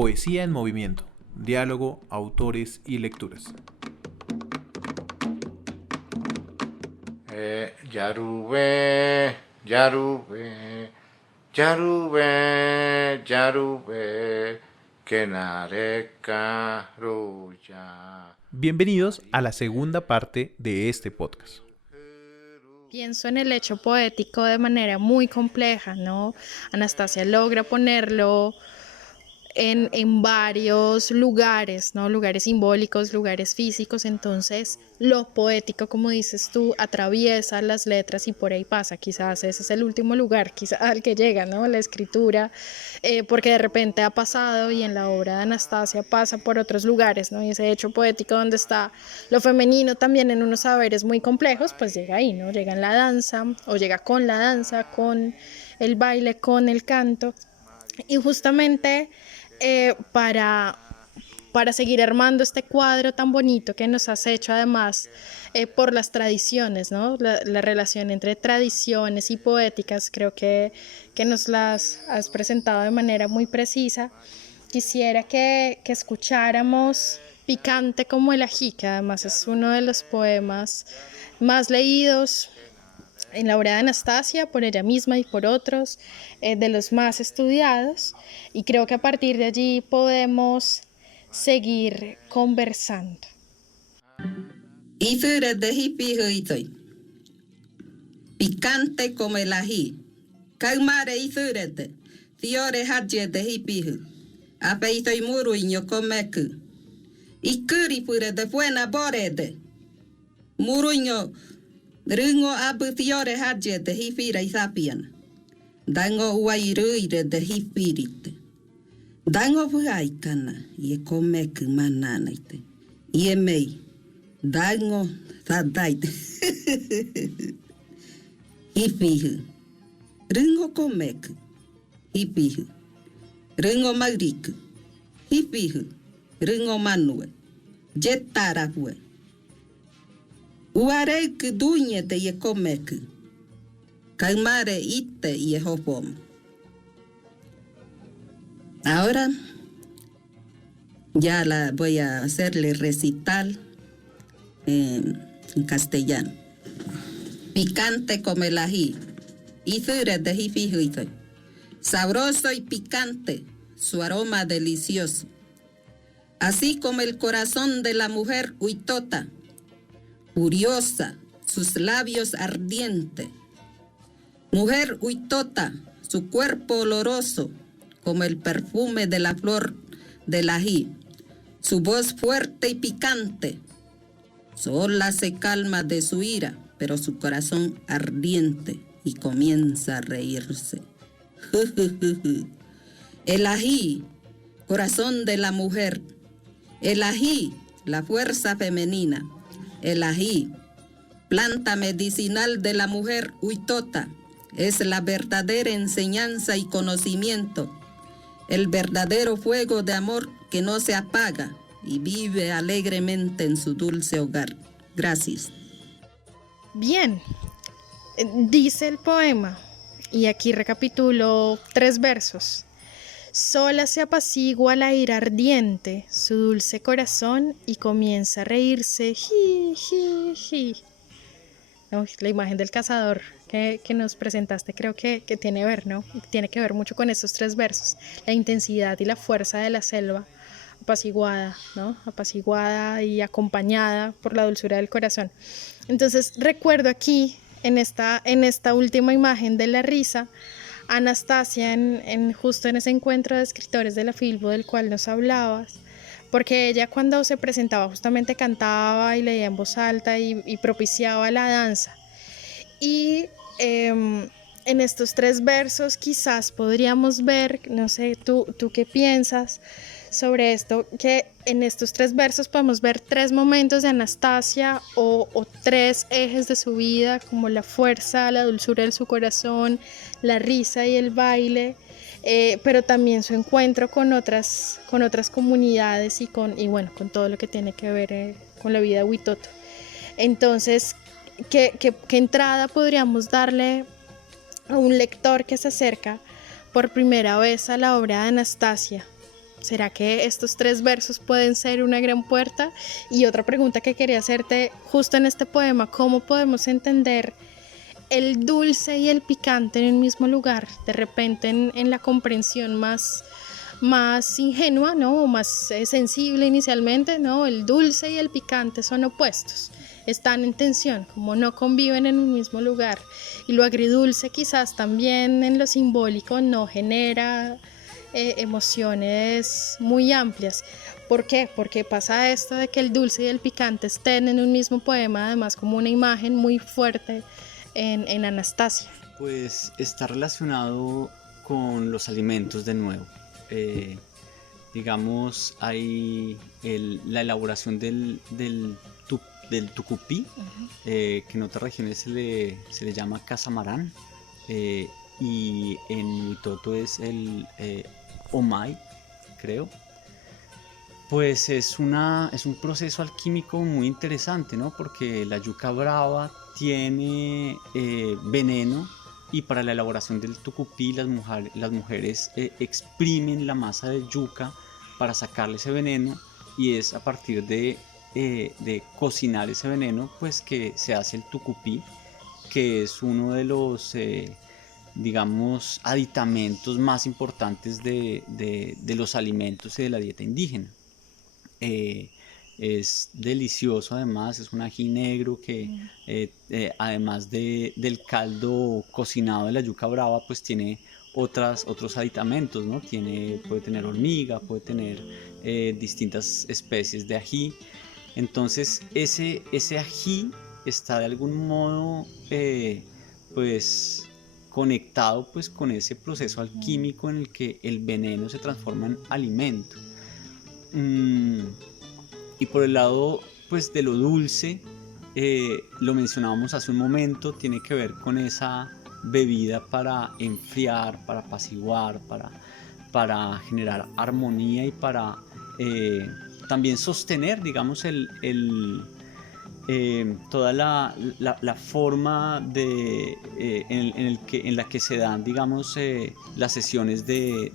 Poesía en movimiento, diálogo, autores y lecturas. Yarube, yarube, yarube, yarube, kenareka ruya. Bienvenidos a la segunda parte de este podcast. Pienso en el hecho poético de manera muy compleja, ¿no? Anastasia logra ponerlo en varios lugares, ¿no? Lugares simbólicos, lugares físicos. Entonces lo poético, como dices tú, atraviesa las letras y por ahí pasa. Quizás ese es el último lugar, quizás al que llega, ¿no? La escritura, porque de repente ha pasado y en la obra de Anastasia pasa por otros lugares, ¿no? Y ese hecho poético donde está lo femenino también en unos saberes muy complejos, pues llega ahí, ¿no? Llega en la danza o llega con la danza, con el baile, con el canto. Y justamente para seguir armando este cuadro tan bonito que nos has hecho además por las tradiciones, ¿no? La relación entre tradiciones y poéticas, creo que nos las has presentado de manera muy precisa. Quisiera que escucháramos Picante como el ají, que además es uno de los poemas más leídos en la obra de Anastasia, por ella misma y por otros, de los más estudiados, y creo que a partir de allí podemos seguir conversando. Picante como el ají. Caumare ifurete. Fiore hadje de hipihu. Apeito y muruño comeku. Ikuri pure de buena borede. Muruño Ringo abu fiore hadje de hifira isapian. Dango uairuire de hifirite. Dango fuaikana ye comeku mananaite. Ye mei. Dango sadaite. Hipihu. Ringo comeku. Hipihu. Ringo magriku. Hipihu. Ringo manue. Jetarapue. Uarek duñe de ye comeku. Caimare ite ye hopom. Ahora ya la voy a hacerle recital en castellano. Picante como el ají. Ifure de hifijuito. Sabroso y picante, su aroma delicioso. Así como el corazón de la mujer huitota, furiosa, sus labios ardientes. Mujer huitota, su cuerpo oloroso, como el perfume de la flor del ají. Su voz fuerte y picante. Sola se calma de su ira, pero su corazón ardiente y comienza a reírse. El ají, corazón de la mujer. El ají, la fuerza femenina. El ají, planta medicinal de la mujer huitota, es la verdadera enseñanza y conocimiento, el verdadero fuego de amor que no se apaga y vive alegremente en su dulce hogar. Gracias. Bien, dice el poema, y aquí recapitulo 3 versos. Sola se apacigua la ira ardiente, su dulce corazón, y comienza a reírse, ji, ji, ji. No, la imagen del cazador que nos presentaste creo que tiene que ver mucho con estos 3 versos, la intensidad y la fuerza de la selva apaciguada, ¿no? Apaciguada y acompañada por la dulzura del corazón. Entonces recuerdo aquí en esta última imagen de la risa, Anastasia justo en ese encuentro de escritores de la Filbo del cual nos hablabas, porque ella cuando se presentaba justamente cantaba y leía en voz alta y propiciaba la danza. Y en estos 3 versos quizás podríamos ver, no sé, tú qué piensas sobre esto, que en estos 3 versos podemos ver 3 momentos de Anastasia o 3 ejes de su vida, como la fuerza, la dulzura de su corazón, la risa y el baile, pero también su encuentro con otras comunidades y bueno, con todo lo que tiene que ver con la vida de Huitoto. Entonces, ¿qué entrada podríamos darle a un lector que se acerca por primera vez a la obra de Anastasia? ¿Será que estos 3 versos pueden ser una gran puerta? Y otra pregunta que quería hacerte justo en este poema, ¿cómo podemos entender el dulce y el picante en el mismo lugar? De repente en la comprensión más ingenua, ¿no? O más sensible inicialmente, ¿no? El dulce y el picante son opuestos, están en tensión, como no conviven en un mismo lugar. Y lo agridulce quizás también en lo simbólico no genera emociones muy amplias. ¿Por qué? Porque pasa esto de que el dulce y el picante estén en un mismo poema, además como una imagen muy fuerte en Anastasia. Pues está relacionado con los alimentos de nuevo. Digamos, hay la elaboración del tucupí, que en otras regiones se le llama casamarán, y en Huitoto es el omay, creo. Pues es un proceso alquímico muy interesante, ¿no? Porque la yuca brava tiene veneno, y para la elaboración del tucupí las mujeres exprimen la masa de yuca para sacarle ese veneno, y es a partir de cocinar ese veneno pues que se hace el tucupí, que es uno de los digamos aditamentos más importantes de los alimentos y de la dieta indígena. Es delicioso, además es un ají negro que además del caldo cocinado de la yuca brava pues tiene otros aditamentos, ¿no? Puede tener hormiga, puede tener distintas especies de ají. Entonces ese ají está de algún modo pues conectado pues con ese proceso alquímico en el que el veneno se transforma en alimento. Y por el lado pues de lo dulce, lo mencionábamos hace un momento, tiene que ver con esa bebida para enfriar, para apaciguar, para generar armonía y para también sostener, digamos, toda la forma en la que se dan, digamos, las sesiones de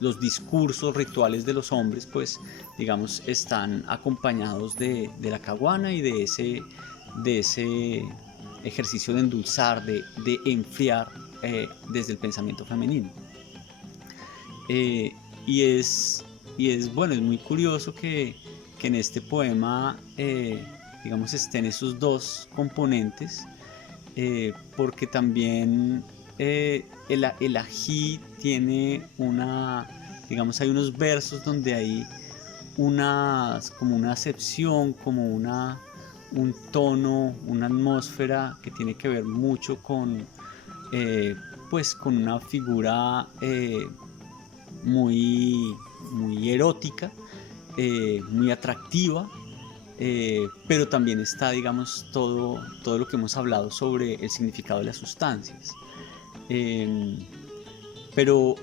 los discursos rituales de los hombres, pues, digamos, están acompañados de la caguana y de ese ejercicio de endulzar, de enfriar desde el pensamiento femenino. Y es bueno, es muy curioso que en este poema digamos estén esos dos componentes, porque también el ají tiene digamos hay unos versos donde hay como una acepción, como un tono, una atmósfera que tiene que ver mucho con pues con una figura muy erótica, muy atractiva, pero también está, digamos, todo lo que hemos hablado sobre el significado de las sustancias. Pero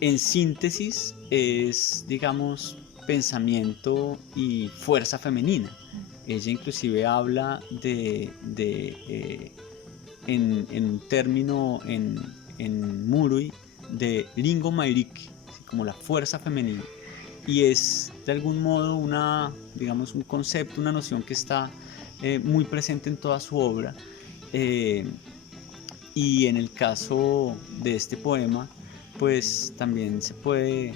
en síntesis es, digamos, pensamiento y fuerza femenina. Ella inclusive habla en un término en Murui de Ringo Mairik, como la fuerza femenina. Y es de algún modo digamos, un concepto, una noción que está muy presente en toda su obra. Y en el caso de este poema, pues también se puede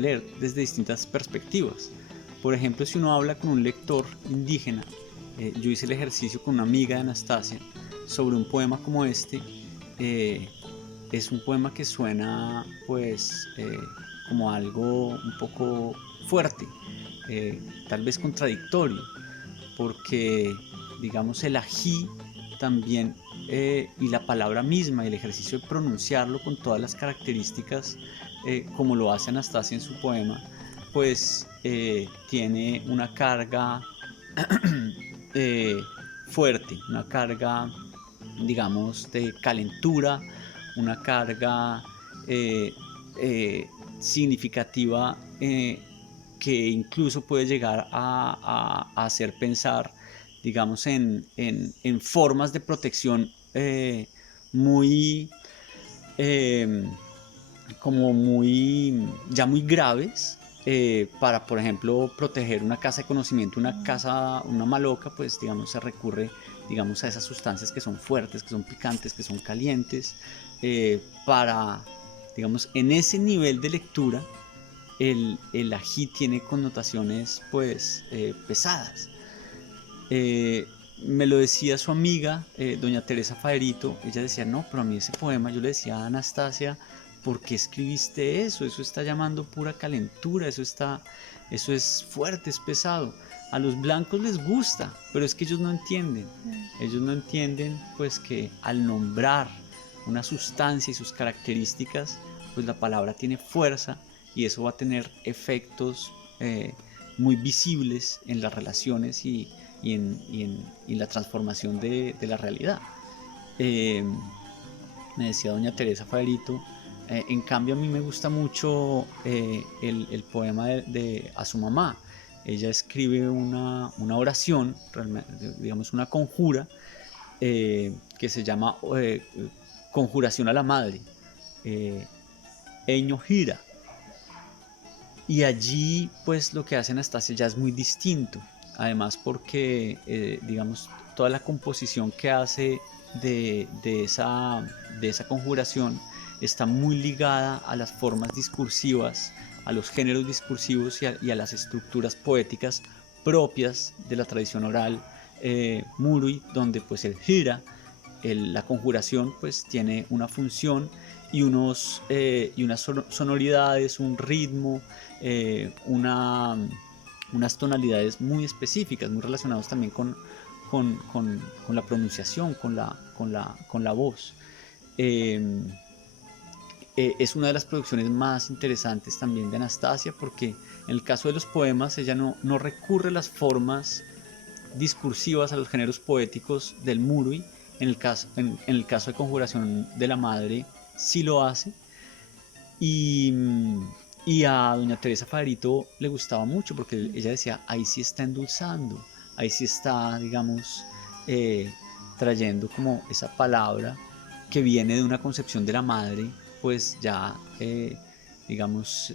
leer desde distintas perspectivas. Por ejemplo, si uno habla con un lector indígena, yo hice el ejercicio con una amiga de Anastasia sobre un poema como este. Es un poema que suena pues como algo un poco fuerte, tal vez contradictorio, porque digamos el ají también y la palabra misma y el ejercicio de pronunciarlo con todas las características como lo hace Anastasia en su poema, pues tiene una carga fuerte, una carga, digamos, de calentura, una carga significativa que incluso puede llegar a hacer pensar, digamos, en formas de protección muy como ya muy graves, para, por ejemplo, proteger una casa de conocimiento, una maloca, pues digamos se recurre, digamos, a esas sustancias que son fuertes, que son picantes, que son calientes, para, digamos, en ese nivel de lectura el ají tiene connotaciones pues pesadas. Me lo decía su amiga, doña Teresa Faderito. Ella decía, no, pero a mí ese poema, yo le decía a Anastasia, ¿por qué escribiste eso? Eso está llamando pura calentura, eso es fuerte, es pesado. A los blancos les gusta, pero es que ellos no entienden. Ellos no entienden pues que al nombrar una sustancia y sus características, pues la palabra tiene fuerza y eso va a tener efectos muy visibles en las relaciones y en la transformación de la realidad. Me decía doña Teresa Faderito, en cambio a mí me gusta mucho el poema a su mamá. Ella escribe una oración, digamos una conjura, que se llama Conjuración a la Madre, Eño Gira. Y allí pues lo que hace Anastasia ya es muy distinto, además porque digamos toda la composición que hace de esa conjuración está muy ligada a las formas discursivas, a los géneros discursivos y a las estructuras poéticas propias de la tradición oral Murui, donde pues el gira, la conjuración, pues tiene una función y unas sonoridades, un ritmo, unas tonalidades muy específicas, muy relacionados también con la pronunciación, con la voz. Es una de las producciones más interesantes también de Anastasia, porque en el caso de los poemas ella no recurre a las formas discursivas, a los géneros poéticos del Murui. En el caso de Conjuración de la Madre sí lo hace, y a doña Teresa Faderito le gustaba mucho porque ella decía, ahí sí está endulzando, ahí sí está, digamos, trayendo como esa palabra que viene de una concepción de la madre pues ya digamos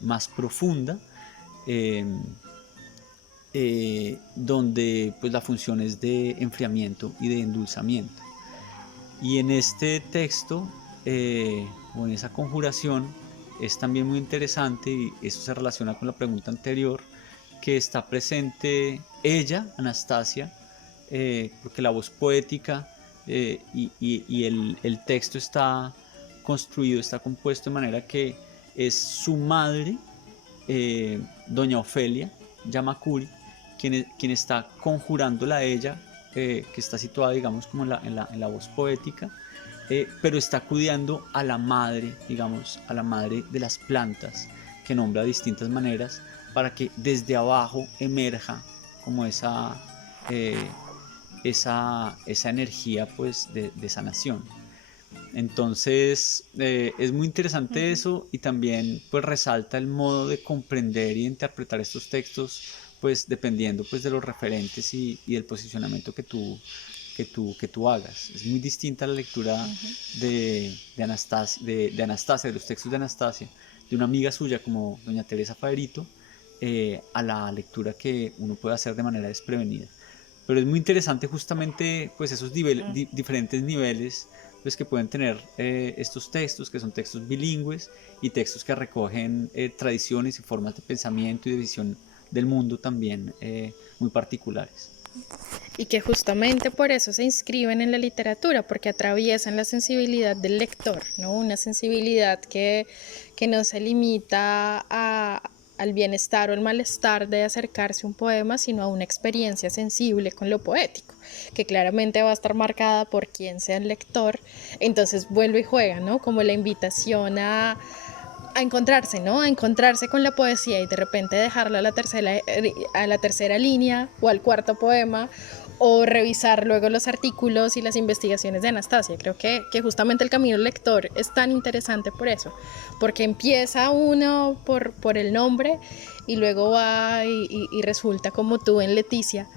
más profunda, donde pues la función es de enfriamiento y de endulzamiento. Y en este texto o en esa conjuración es también muy interesante, y eso se relaciona con la pregunta anterior, que está presente ella, Anastasia, porque la voz poética y el texto está construido, está compuesto de manera que es su madre, doña Ofelia Yamakuri, quien está conjurándola a ella, que está situada, digamos, como en la voz poética, pero está acudiendo a la madre, digamos, a la madre de las plantas, que nombra de distintas maneras, para que desde abajo emerja como esa energía pues de sanación. Entonces es muy interesante eso, y también pues resalta el modo de comprender y interpretar estos textos, pues dependiendo pues de los referentes y del posicionamiento que tú hagas. Es muy distinta la lectura de Anastasia, de los textos de Anastasia, de una amiga suya como doña Teresa Faderito, a la lectura que uno puede hacer de manera desprevenida. Pero es muy interesante justamente pues esos diferentes niveles pues que pueden tener estos textos, que son textos bilingües y textos que recogen tradiciones y formas de pensamiento y de visión del mundo también muy particulares. Y que justamente por eso se inscriben en la literatura, porque atraviesan la sensibilidad del lector, ¿no? Una sensibilidad que no se limita al bienestar o el malestar de acercarse a un poema, sino a una experiencia sensible con lo poético, que claramente va a estar marcada por quien sea el lector. Entonces vuelve y juega, ¿no? Como la invitación a encontrarse, ¿no? A encontrarse con la poesía y de repente dejarla a la tercera línea o al cuarto poema, o revisar luego los artículos y las investigaciones de Anastasia. Creo que justamente el camino del lector es tan interesante por eso, porque empieza uno por el nombre y luego va y resulta como tú en Leticia.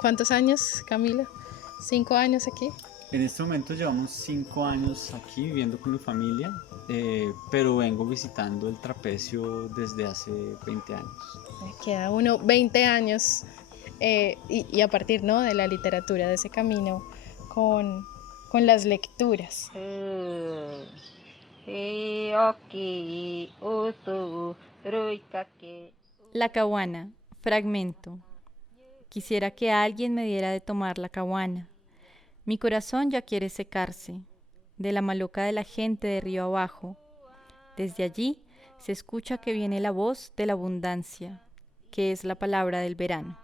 ¿Cuántos años, Camilo? 5 años aquí. En este momento llevamos 5 años aquí viviendo con mi familia, pero vengo visitando el trapecio desde hace 20 años. Queda uno 20 años y a partir, ¿no?, de la literatura, de ese camino con las lecturas. La caguana, fragmento. Quisiera que alguien me diera de tomar la caguana. Mi corazón ya quiere secarse, de la maloca de la gente de río abajo. Desde allí se escucha que viene la voz de la abundancia, que es la palabra del verano.